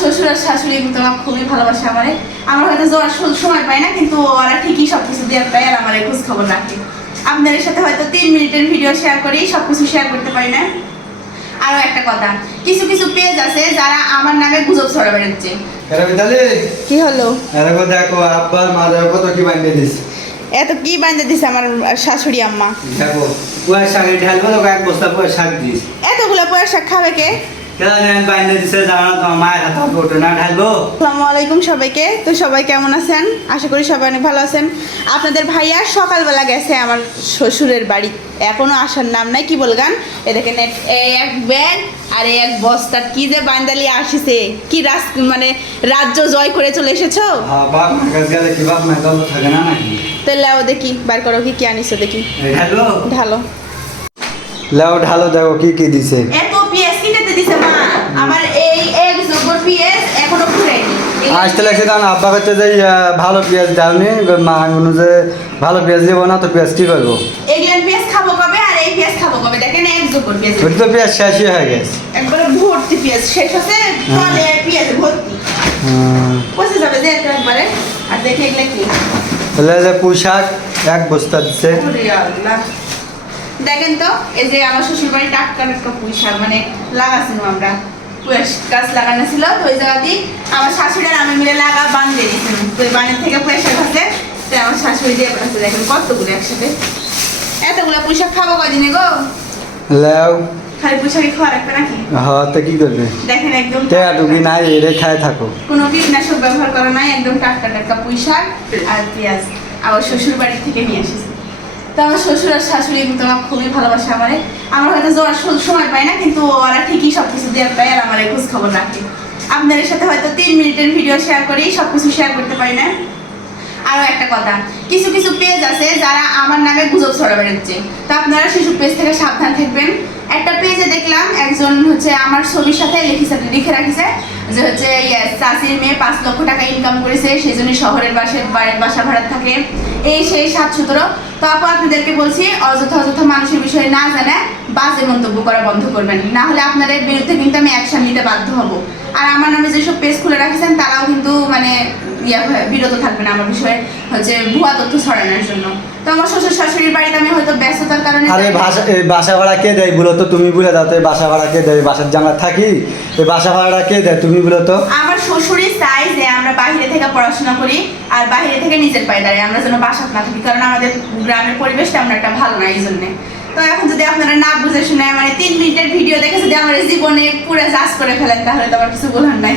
শ্বশুর আর শাশুড়ি কিন্তু আমার খুবই ভালোবাসে আমারে। আমার হয়তো যাওয়ার সময় পাই না কিন্তু ওরা ঠিকই সব কিছু দেওয়ার পায় আর আমার খোঁজ খবর রাখে। আপনাদের সাথে হয়তো তিন মিনিটের ভিডিও শেয়ার করি সব কিছু শেয়ার করতে পারি না। আরও একটা কথা কিছু কিছু পেজ আছে যারা আমার নামে গুজব ছড়া বেড়াচ্ছে এরা কি হলো? এরকম দেখো আব্বার মা দেখো কত কি বানিয়ে দিস? এত কি বান্ধে দিছে আমার শাশুড়ি আম্মা? দেখো পুয়ার শাকে ঢালবো তো এক বস্তা পুয়ার শাক দিস। এতগুলো পয়সা খাবে কে? আলাইকুম সবাইকে। তো সবাই কেমন আছেন? আশা করি সবাই অনেক ভালো আছেন। আপনাদের ভাইয়া সকালবেলা গেছে আমার শ্বশুরের বাড়ি। এখনও আসার নাম নাই কি বলগান? এ দেখেন এই এক ব্যাগ আর এই এক বস্তা। কি যে বান্দালি আসিছে কি রাস মানে রাজ্য জয় করে চলে এসেছ? হ্যাঁ, তো লাও দেখি বার করো কি কি আনিছো দেখি। ঢালবো ঢালো। লাও ঢালো দেখো কি কি দিছে। এত পিএস কিনেতে দিছে মা। আমার এই এক জবর পিএস এখনও ফুরায়নি আসতে লাগছে তখন আব্বা হচ্ছে যে ভালো পেঁয়াজ দাওনি মা যে ভালো পেঁয়াজ দেবো না তো পেঁয়াজ কি করব? এগুলান পেঁয়াজ খাব কবে আর এই পেঁয়াজ খাব কবে? দেখেন এক জবর পেঁয়াজ ওটা তো পেঁয়াজ শেষই হয়ে গেছে। একবারে ভর্তি পেঁয়াজ শেষ হচ্ছে তলে পেঁয়াজ ভর্তি। হুম। যাবে যে একবারে। আর দেখে এগুলো কি? তাহলে যে পোশাক এক বস্তা দিচ্ছে। দেখেন তো এই যে আমার শ্বশুর বাড়ি টাটকা টাটকা পুঁই শাক মানে লাগাছিলাম আমরা। গাছ লাগানো ছিল তো ওই জায়গা দিয়ে আমার শাশুড়ি আর আমি মিলে লাগা বান দিয়ে দিয়েছিলাম। তো ওই বানের থেকে পুঁই শাক আছে তো আমার শাশুড়ি দিয়ে পাঠাচ্ছে দেখেন কতগুলো একসাথে। এতগুলো পুঁই শাক খাব কদিনে গো? লাও। খালি পুঁই শাকই খাওয়া রাখবে নাকি? হ্যাঁ তো কি করবে? দেখেন একদম নাই খায় থাকো। কোনো কীটনাশক ব্যবহার করা নাই একদম টাটকা টাটকা পুঁই শাক আর পেঁয়াজ। আমার শ্বশুর বাড়ি থেকে নিয়ে এসেছি। তো আমার শ্বশুর আর শাশুড়ি কিন্তু আমার খুবই ভালোবাসে আমারে। আমার হয়তো যাওয়ার সময় পাই না, কিন্তু ওরা ঠিকই সবকিছু দেওয়ার পায় আর আমার খোঁজ খবর রাখে। আপনাদের সাথে হয়তো তিন মিনিটের ভিডিও শেয়ার করি সব কিছু শেয়ার করতে পারি না। আরও একটা কথা। কিছু কিছু পেজ আছে যারা আমার নামে গুজব ছড়া বেড়াচ্ছে তো আপনারা সেসব পেজ থেকে সাবধান থাকবেন। একটা পেজে দেখলাম একজন হচ্ছে আমার ছবির সাথে লিখেছে, লিখে রাখিছে যে হচ্ছে চাষির মেয়ে পাঁচ লক্ষ টাকা ইনকাম করেছে সেই জন্য শহরের বাসে, বাড়ির বাসা ভাড়া থাকে। এই সেই সাত সতেরো। তো আপু, আপনাদেরকে বলছি, অযথা অযথা মানুষের বিষয়ে না জানে বাজে মন্তব্য করা বন্ধ করবেন। না হলে আপনাদের বিরুদ্ধে কিন্তু আমি অ্যাকশন নিতে বাধ্য হব। আর আমার নামে যেসব পেজ খুলে রাখেছেন ইয়া বিরত থাকবেন আমার বিষয়ে। হচ্ছে ভুয়া তথ্য ছড়ানোর জন্য। তো আমার শ্বশুর শাশুড়ির বাড়িতে আমি হয়তো ব্যস্ততার কারণে আরে বাসা বাসা ভাড়া কে দেয় বলো তো? তুমি বলে দাও তো এই বাসা ভাড়া কে দেয়? বাসার আমরা থাকি? এই বাসা কে দেয়? তুমি বলো তো। আমার শ্বশুরই চাই যে আমরা বাইরে থেকে পড়াশোনা করি আর বাইরে থেকে নিজের পায়ে দাঁড়াই। আমরা যেন বাসাত না থাকি কারণ আমাদের গ্রামের পরিবেশ তেমন একটা ভালো না এই জন্যে। তো এখন যদি আপনারা না বুঝে শুনে মানে তিন মিনিটের ভিডিও দেখে যদি আমার জীবনে পুরো জাজ করে ফেলেন তাহলে তো আমার কিছু বলার নাই।